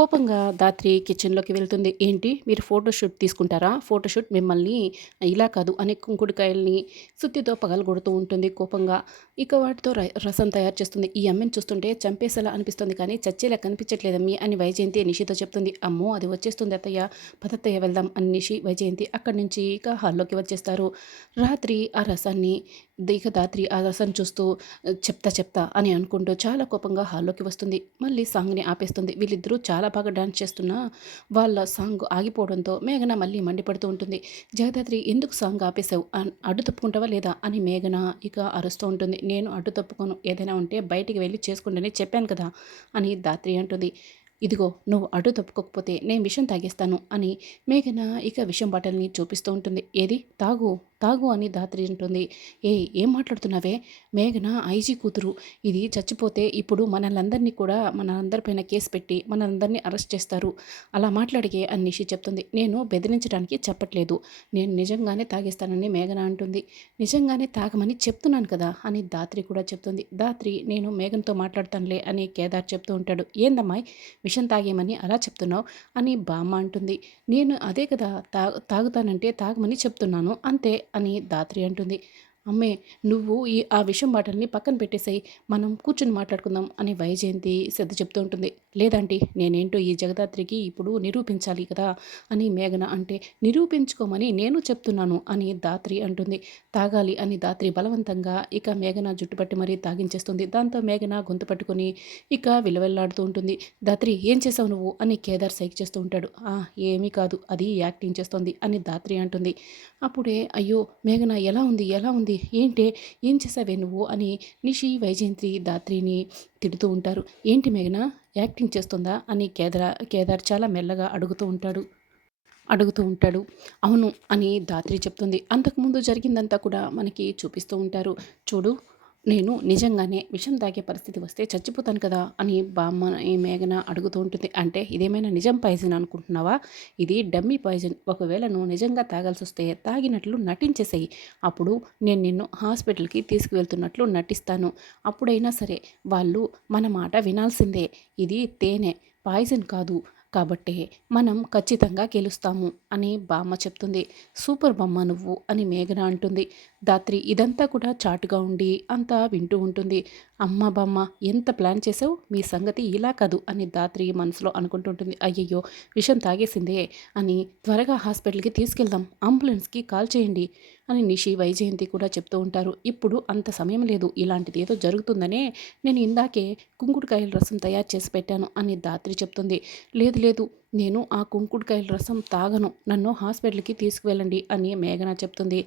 కోపంగా దాత్రి కిచెన్లోకి వెళ్తుంది. ఏంటి? మీరు ఫోటోషూట్ తీసుకుంటారా? ఫోటోషూట్ మిమ్మల్ని ఇలా కాదు అనే కుంకుడుకాయల్ని సుత్తితో పగలగొడుతూ ఉంటుంది కోపంగా. ఇక వాటితో రసం తయారు చేస్తుంది. ఈ అమ్మని చూస్తుంటే చంపేసేలా అనిపిస్తుంది కానీ చచ్చేలా కనిపించట్లేదమ్మి అని వైజయంతి నిషితో చెప్తుంది. అమ్మో అది వచ్చేస్తుంది అత్తయ్య. పదత్తయ్య వెళ్దాం అని నిషి వైజయంతి అక్కడి నుంచి ఇక హాల్లోకి వచ్చేస్తారు. రాత్రి ఆ రసాన్ని ఇక దాత్రి ఆ రసం చూస్తూ చెప్తా చెప్తా అని అనుకుంటూ చాలా కోపంగా హాల్లోకి వస్తుంది. మళ్ళీ సాంగ్ని ఆపేస్తుంది. వీళ్ళిద్దరూ చాలా బాగా డాన్స్ చేస్తున్నా వాళ్ళ సాంగ్ ఆగిపోవడంతో మేఘన మళ్ళీ మండిపడుతూ ఉంటుంది. జగదాత్రి ఎందుకు సాంగ్ ఆపేసావు అడ్డు తప్పుకుంటావా లేదా? అని మేఘన ఇక అరుస్తూ ఉంటుంది. నేను అడ్డు తప్పుకోను. ఏదైనా ఉంటే బయటికి వెళ్ళి చేసుకుంటేనే చెప్పాను కదా అని దాత్రి అంటుంది. ఇదిగో నువ్వు అడ్డు తప్పుకోకపోతే నేను విషం తాగేస్తాను అని మేఘన ఇక విషం బాటల్ని చూపిస్తూ ఉంటుంది. ఏది? తాగు. తాగు అని దాత్రి అంటుంది. ఏ ఏం మాట్లాడుతున్నావే? మేఘన ఐజీ కూతురు ఇది చచ్చిపోతే ఇప్పుడు మనల్ందరినీ కూడా మనందరిపైన కేసు పెట్టి మనందరినీ అరెస్ట్ చేస్తారు. అలా మాట్లాడికే అని నిషి చెప్తుంది. నేను బెదిరించడానికి చెప్పట్లేదు. నేను నిజంగానే తాగేస్తానని మేఘన అంటుంది. నిజంగానే తాగమని చెప్తున్నాను కదా అని దాత్రి కూడా చెప్తుంది. దాత్రి నేను మేఘన్తో మాట్లాడతానులే అని కేదార్ చెప్తూ ఉంటాడు. ఏందమ్మాయి విషం తాగేమని అలా చెప్తున్నావు అని బామ్మ అంటుంది. నేను అదే కదా తా తాగుతానంటే తాగమని చెప్తున్నాను. అంతే అని దాత్రి అంటుంది. అమ్మే నువ్వు ఈ ఆ విషయం మాటల్ని పక్కన పెట్టేసాయి మనం కూర్చుని మాట్లాడుకుందాం అని వైజయంతి శ్రద్ధ చెప్తూ ఉంటుంది. లేదంటే నేనేంటో ఈ జగదాత్రికి ఇప్పుడు నిరూపించాలి కదా అని మేఘన అంటే నిరూపించుకోమని నేను చెప్తున్నాను అని దాత్రి అంటుంది. తాగాలి అని దాత్రి బలవంతంగా ఇక మేఘన జుట్టు పట్టి మరీ తాగించేస్తుంది. దాంతో మేఘన గొంతు పట్టుకొని ఇక విలవెల్లాడుతూ ఉంటుంది. దాత్రి ఏం చేసావు నువ్వు? అని కేదార్ సైక్ చేస్తూ ఉంటాడు. "ఆ, ఏమీ కాదు అది యాక్టింగ్ చేస్తోంది అని దాత్రి అంటుంది. అప్పుడే అయ్యో మేఘన ఎలా ఉంది? ఎలా ఉంది? ఏంటే ఏం చేసావే నువ్వు? అని నిషి వైజయంతి దాత్రిని తిడుతూ ఉంటారు. ఏంటి మేఘన? యాక్టింగ్ చేస్తుందా? అని కేదార్ కేదార్ చాలా మెల్లగా అడుగుతూ ఉంటాడు. అడుగుతూ ఉంటాడు. అవును అని దాత్రి చెప్తుంది. అంతకుముందు జరిగిందంతా కూడా మనకి చూపిస్తూ ఉంటారు. చూడు నేను నిజంగానే విషం తాగే పరిస్థితి వస్తే చచ్చిపోతాను కదా అని బామ్మ ఈ మేఘన అడుగుతూ ఉంటుంది. అంటే ఇదేమైనా నిజం పాయిజన్ అనుకుంటున్నావా? ఇది డమ్మీ పాయిజన్. ఒకవేళ నువ్వు నిజంగా తాగాల్సి వస్తే తాగినట్లు నటించేసేయి. అప్పుడు నేను నిన్ను హాస్పిటల్కి తీసుకువెళ్తున్నట్లు నటిస్తాను. అప్పుడైనా సరే వాళ్ళు మన మాట వినాల్సిందే. ఇది తేనె. పాయిజన్ కాదు. కాబట్టే మనం ఖచ్చితంగా గెలుస్తాము అని బామ్మ చెప్తుంది. సూపర్ బొమ్మ నువ్వు అని మేఘన అంటుంది. దాత్రి ఇదంతా కూడా చాటుగా ఉండి అంతా వింటూ ఉంటుంది. అమ్మ బామ్మ ఎంత ప్లాన్ చేసావు మీ సంగతి ఇలా కాదు అని దాత్రి మనసులో అనుకుంటుంటుంది. అయ్యయ్యో విషం తాగేసిందే అని త్వరగా హాస్పిటల్కి తీసుకెళ్దాం. అంబులెన్స్కి కాల్ చేయండి. అని నిషి వైజయంతి కూడా చెప్తూ ఉంటారు. ఇప్పుడు అంత సమయం లేదు. ఇలాంటిది ఏదో జరుగుతుందనే నేను ఇందాకే కుంకుడుకాయల రసం తయారు చేసి పెట్టాను అని దాత్రి చెప్తుంది. లేదు లేదు. నేను ఆ కుంకుడుకాయల రసం తాగను. నన్ను హాస్పిటల్కి తీసుకువెళ్ళండి అని మేఘన చెప్తుంది.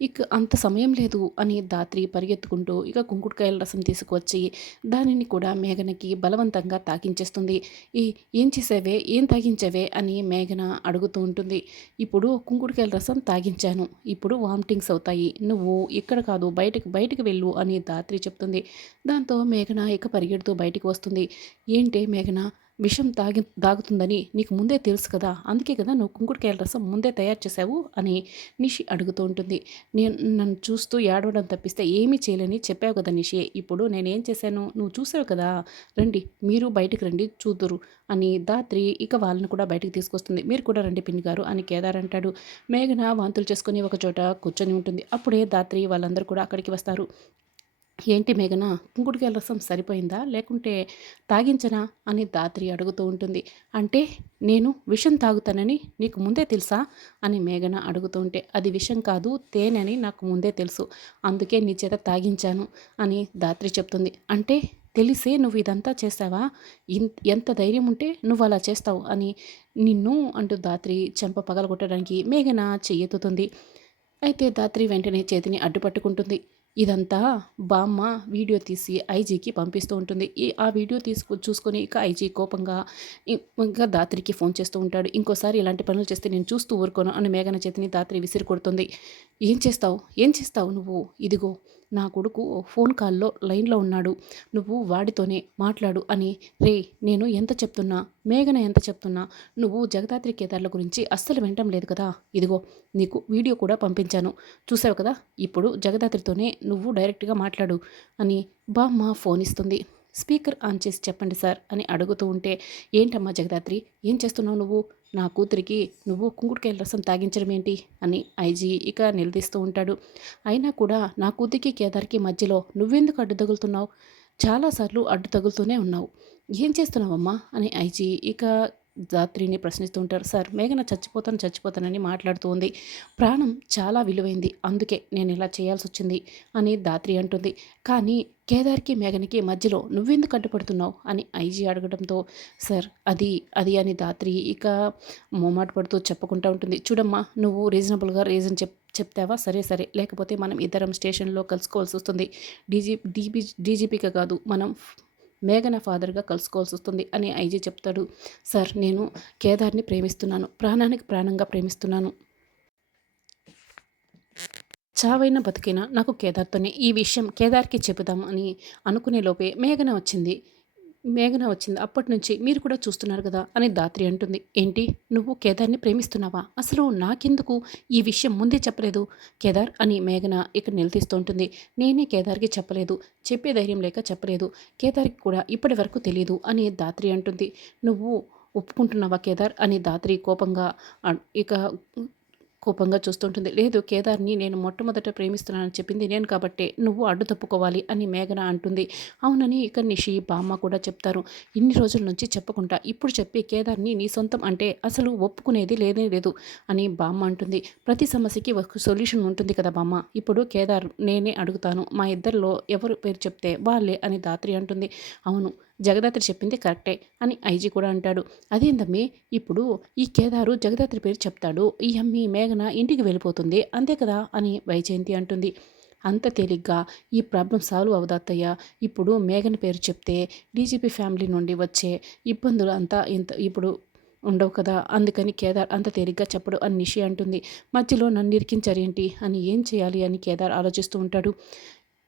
ఇక అంత సమయం లేదు అని దాత్రి పరిగెత్తుకుంటూ ఇక కుంకుడుకాయల రసం తీసుకువచ్చి దానిని కూడా మేఘనకి బలవంతంగా తాగించేస్తుంది ఈ ఏం చేసావే? ఏం తాగించావే? అని మేఘన అడుగుతూ ఉంటుంది. ఇప్పుడు కుంకుడుకాయల రసం తాగించాను. ఇప్పుడు వామిటింగ్స్ అవుతాయి. నువ్వు ఇక్కడ కాదు బయటకు బయటకు వెళ్ళు అని దాత్రి చెప్తుంది. దాంతో మేఘన ఇక పరిగెడుతూ బయటకు వస్తుంది. ఏంటే మేఘన? విషం తాగి తాగుతుందని నీకు ముందే తెలుసు కదా. అందుకే కదా నువ్వు కుంకుడుకాయల రసం ముందే తయారు చేసావు అని నిషి అడుగుతూ ఉంటుంది. నేను నన్ను చూస్తూ ఏడవడం తప్పిస్తే ఏమీ చేయలేని చెప్పావు కదా నిషి. ఇప్పుడు నేనేం చేశాను? నువ్వు చూసావు కదా. రండి మీరు బయటికి రండి చూదురు అని దాత్రి ఇక వాళ్ళని కూడా బయటకు తీసుకొస్తుంది. మీరు కూడా రండి పిన్ని గారు అని కేదార్ అంటాడు. మేఘన వాంతులు చేసుకుని ఒక చోట కూర్చొని ఉంటుంది. అప్పుడే దాత్రి వాళ్ళందరూ కూడా అక్కడికి వస్తారు. ఏంటి మేఘన? కుంకుడుకాయల రసం సరిపోయిందా? లేకుంటే తాగించనా? అని దాత్రి అడుగుతూ ఉంటుంది. అంటే నేను విషం తాగుతానని నీకు ముందే తెలుసా? అని మేఘన అడుగుతూ ఉంటే అది విషం కాదు తేనె అని నాకు ముందే తెలుసు. అందుకే నీ చేత తాగించాను అని దాత్రి చెప్తుంది. అంటే తెలిసే నువ్వు ఇదంతా చేస్తావా? ఇన్ ఎంత ధైర్యం ఉంటే నువ్వు అలా చేస్తావు అని నిన్ను అంటూ దాత్రి చెంప పగలగొట్టడానికి మేఘన చెయ్యెత్తుతుంది. అయితే దాత్రి వెంటనే చేతిని అడ్డుపట్టుకుంటుంది. ఇదంతా బామ్మ వీడియో తీసి ఐజీకి పంపిస్తూ ఉంటుంది. ఈ ఆ వీడియో తీసుకు చూసుకొని ఇక ఐజీ కోపంగా ఇంకా దాత్రికి ఫోన్ చేస్తూ ఉంటాడు. ఇంకోసారి ఇలాంటి పనులు చేస్తే నేను చూస్తూ ఊరుకోను అని మేఘన చేతిని దాత్రి విసిరి కొడుతుంది. ఏం చేస్తావు? ఏం చేస్తావు నువ్వు? ఇదిగో నా కొడుకు ఫోన్ కాల్లో లైన్లో ఉన్నాడు. నువ్వు వాడితోనే మాట్లాడు అని రే నేను ఎంత చెప్తున్నా మేఘన ఎంత చెప్తున్నా నువ్వు జగదాత్రి కేదార్ల గురించి అస్సలు వినటం లేదు కదా. ఇదిగో నీకు వీడియో కూడా పంపించాను. చూసావు కదా ఇప్పుడు జగదాత్రితోనే నువ్వు డైరెక్ట్గా మాట్లాడు అని బామ్మ ఫోన్ ఇస్తుంది. స్పీకర్ ఆన్ చేసి చెప్పండి సార్ అని అడుగుతూ ఉంటే ఏంటమ్మా జగదాత్రి ఏం చేస్తున్నావు నువ్వు? నా కూతురికి నువ్వు కుంకుడుకాయల రసం తాగించడం ఏంటి? అని ఐజీ ఇక నిలదీస్తూ ఉంటాడు. అయినా కూడా నా కూతురికి కేదార్కి మధ్యలో నువ్వెందుకు అడ్డు తగులుతున్నావు? చాలాసార్లు అడ్డు తగులుతూనే ఉన్నావు. ఏం చేస్తున్నావమ్మా? అని ఐజీ ఇక ధాత్రిని ప్రశ్నిస్తూ ఉంటారు సార్ మేఘన చచ్చిపోతాను చచ్చిపోతానని మాట్లాడుతూ ఉంది. ప్రాణం చాలా విలువైంది అందుకే నేను ఇలా చేయాల్సి వచ్చింది అని దాత్రి అంటుంది. కానీ కేదార్కి మేఘనికి మధ్యలో నువ్వెందుకు అడ్డుపడుతున్నావు? అని ఐజీ అడగడంతో సార్ అది అది అని దాత్రి ఇక మోమాట పడుతూ చెప్పుకుంటూ ఉంటుంది. చూడమ్మా నువ్వు రీజనబుల్గా రీజన్ చెప్ చెప్తావా? సరే సరే. లేకపోతే మనం ఇద్దరం స్టేషన్లో కలుసుకోవాల్సి వస్తుంది. డీజీ డీబీ డీజీపీగా కాదు మనం మేఘన ఫాదర్గా కలుసుకోవాల్సి వస్తుంది అని ఐజీ చెప్తాడు. సార్ నేను కేదార్ని ప్రేమిస్తున్నాను. ప్రాణానికి ప్రాణంగా ప్రేమిస్తున్నాను. చావైన బతికిన నాకు కేదార్తోనే ఈ విషయం కేదార్కి చెబుదాం అని అనుకునే లోపే మేఘన వచ్చింది. మేఘన వచ్చింది. అప్పటి నుంచి మీరు కూడా చూస్తున్నారు కదా అని దాత్రి అంటుంది. ఏంటి? నువ్వు కేదార్ని ప్రేమిస్తున్నావా? అసలు నాకెందుకు ఈ విషయం ముందే చెప్పలేదు? కేదార్ అని మేఘన ఇక్కడ నిలదీస్తూ ఉంటుంది. నేనే కేదార్కి చెప్పలేదు. చెప్పే ధైర్యం లేక చెప్పలేదు. కేదార్కి కూడా ఇప్పటి వరకు తెలియదు అని దాత్రి అంటుంది. నువ్వు ఒప్పుకుంటున్నావా కేదార్? అని దాత్రి కోపంగా ఇక కోపంగా చూస్తుంటుంది. లేదు కేదార్ని నేను మొట్టమొదట ప్రేమిస్తున్నానని చెప్పింది నేను కాబట్టి నువ్వు అడ్డు తప్పుకోవాలి అని మేఘన అంటుంది. అవునని ఇక నిషి బామ్మ కూడా చెప్తారు. ఇన్ని రోజుల నుంచి చెప్పకుండా ఇప్పుడు చెప్పి కేదార్ని నీ సొంతం అంటే అసలు ఒప్పుకునేది లేదే లేదు అని బామ్మ అంటుంది. ప్రతి సమస్యకి ఒక సొల్యూషన్ ఉంటుంది కదా బామ్మ. ఇప్పుడు కేదార్ నేనే అడుగుతాను. మా ఇద్దరిలో ఎవరు పేరు చెప్తే వాళ్ళే అని దాత్రి అంటుంది. అవును జగదాత్రి చెప్పింది కరెక్టే అని ఐజీ కూడా అంటాడు. అదేందమ్మి? ఇప్పుడు ఈ కేదారు జగదాత్రి పేరు చెప్తాడు. ఈ అమ్మి మేఘన ఇంటికి వెళ్ళిపోతుంది. అంతే కదా? అని వైజయంతి అంటుంది. అంత తేలిగ్గా ఈ ప్రాబ్లం సాల్వ్ అవదత్తయ్య ఇప్పుడు మేఘన పేరు చెప్తే డీజీపీ ఫ్యామిలీ నుండి వచ్చే ఇబ్బందులు అంతా ఇంత ఇప్పుడు ఉండవు కదా? అందుకని కేదార్ అంత తేలిగ్గా చెప్పడు అని నిషి అంటుంది. మధ్యలో నన్ను ఇరికించారేంటి? అని ఏం చేయాలి అని కేదార్ ఆలోచిస్తూ ఉంటాడు.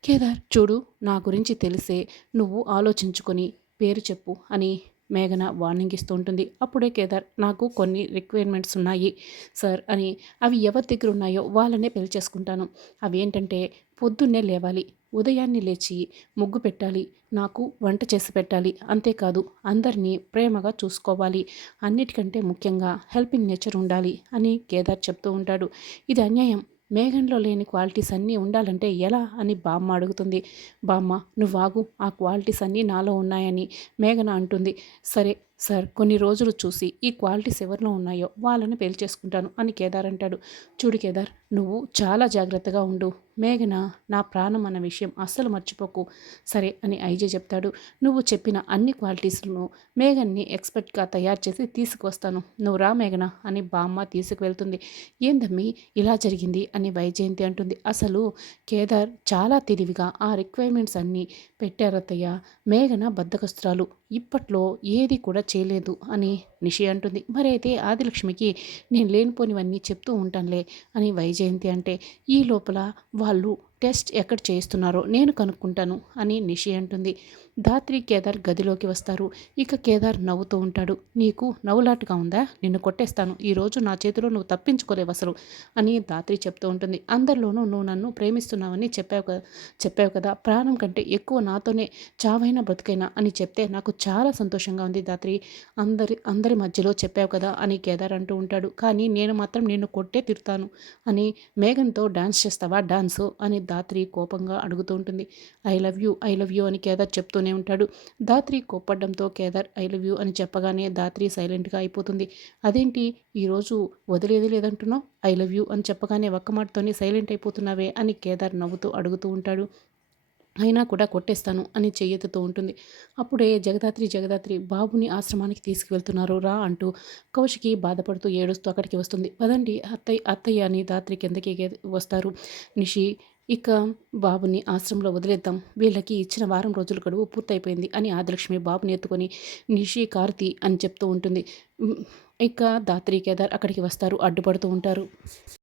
కేదార్ చూడు నా గురించి తెలిసే నువ్వు ఆలోచించుకొని పేరు చెప్పు అని మేఘన వార్నింగ్ ఇస్తూ ఉంటుంది. అప్పుడే కేదార్ నాకు కొన్ని రిక్వైర్మెంట్స్ ఉన్నాయి సార్ అని. అవి ఎవరి దగ్గర ఉన్నాయో వాళ్ళనే పెళ్ళి చేసుకుంటాను. అవి ఏంటంటే పొద్దున్నే లేవాలి ఉదయాన్నే లేచి ముగ్గు పెట్టాలి నాకు వంట చేసి పెట్టాలి అంతేకాదు అందరినీ ప్రేమగా చూసుకోవాలి అన్నిటికంటే ముఖ్యంగా హెల్పింగ్ నేచర్ ఉండాలి అని కేదార్ చెప్తూ ఉంటాడు. ఇది అన్యాయం. మేఘన్లో లేని క్వాలిటీస్ అన్నీ ఉండాలంటే ఎలా అని బామ్మ అడుగుతుంది. బామ్మ నువ్వాగు ఆ క్వాలిటీస్ అన్నీ నాలో ఉన్నాయని మేఘన అంటుంది. సరే సార్ కొన్ని రోజులు చూసి ఈ క్వాలిటీస్ ఎవరిలో ఉన్నాయో వాళ్ళని పెళ్ళి చేసుకుంటాను అని కేదార్ అంటాడు. చూడు కేదార్ నువ్వు చాలా జాగ్రత్తగా ఉండు. మేఘన నా ప్రాణం అన్న విషయం అస్సలు మర్చిపోకు. సరే అని ఐజే చెప్తాడు. నువ్వు చెప్పిన అన్ని క్వాలిటీస్లను మేఘన్ని ఎక్స్పర్ట్గా తయారు చేసి తీసుకువస్తాను. నువ్వు రా మేఘన అని బామ్మ తీసుకువెళ్తుంది. ఏందమ్మి ఇలా జరిగింది అని వైజయంతి అంటుంది. అసలు కేదార్ చాలా తెలివిగా ఆ రిక్వైర్మెంట్స్ అన్నీ పెట్టారత్తయ్య. మేఘన బద్దకస్త్రాలు ఇప్పట్లో ఏది కూడా చేయలేదు అని నిషి అంటుంది. మరి అయితే ఆదిలక్ష్మికి నేను లేనిపోనివన్నీ చెప్తూ ఉంటానులే అని వైజయంతి అంటే ఈ లోపల వాళ్ళు టెస్ట్ ఎక్కడ చేయిస్తున్నారో నేను కనుక్కుంటాను అని నిషి అంటుంది. ధాత్రి కేదార్ గదిలోకి వస్తారు. ఇక కేదార్ నవ్వుతూ ఉంటాడు. నీకు నవ్వులాటుగా ఉందా? నిన్ను కొట్టేస్తాను. ఈరోజు నా చేతిలో నువ్వు తప్పించుకోలేవు అసలు అని ధాత్రి చెప్తూ ఉంటుంది. అందరిలోనూ నువ్వు నన్ను ప్రేమిస్తున్నావని చెప్పావు కదా చెప్పావు కదా. ప్రాణం కంటే ఎక్కువ నాతోనే చావైనా బ్రతికైనా అని చెప్తే నాకు చాలా సంతోషంగా ఉంది ధాత్రి. అందరి అందరి మధ్యలో చెప్పావు కదా అని కేదార్ అంటూ ఉంటాడు. కానీ నేను మాత్రం నిన్ను కొట్టే తిరుతాను అని మేఘంతో డాన్స్ చేస్తావా డాన్సు అని దాత్రి కోపంగా అడుగుతూ ఉంటుంది. I love you I love you అని కేదార్ చెప్తూనే ఉంటాడు. దాత్రి కోప్పడంతో కేదార్ ఐ లవ్ యూ అని చెప్పగానే దాత్రి సైలెంట్గా అయిపోతుంది. అదేంటి? ఈరోజు వదిలేది లేదంటున్నావు? ఐ లవ్ యూ అని చెప్పగానే ఒక్క మాటతోనే సైలెంట్ అయిపోతున్నావే అని కేదార్ నవ్వుతూ అడుగుతూ ఉంటాడు. అయినా కూడా కొట్టేస్తాను అని చెయ్యెత్తుతూ ఉంటుంది. అప్పుడే జగదాత్రి జగదాత్రి బాబుని ఆశ్రమానికి తీసుకువెళ్తున్నారు. రా అంటూ కౌశికి బాధపడుతూ ఏడుస్తూ అక్కడికి వస్తుంది. పదండి అత్తయ్య అత్తయ్య అని దాత్రి కిందకి వస్తారు. నిషి ఇక బాబుని ఆశ్రమంలో వదిలేద్దాం. వీళ్ళకి ఇచ్చిన వారం రోజుల గడువు పూర్తయిపోయింది అని ఆదిలక్ష్మి బాబుని ఎత్తుకొని నిషి కార్తి అని చెప్తూ ఉంటుంది. ఇక దాత్రి కేదార్ అక్కడికి వస్తారు అడ్డుపడుతూ ఉంటారు.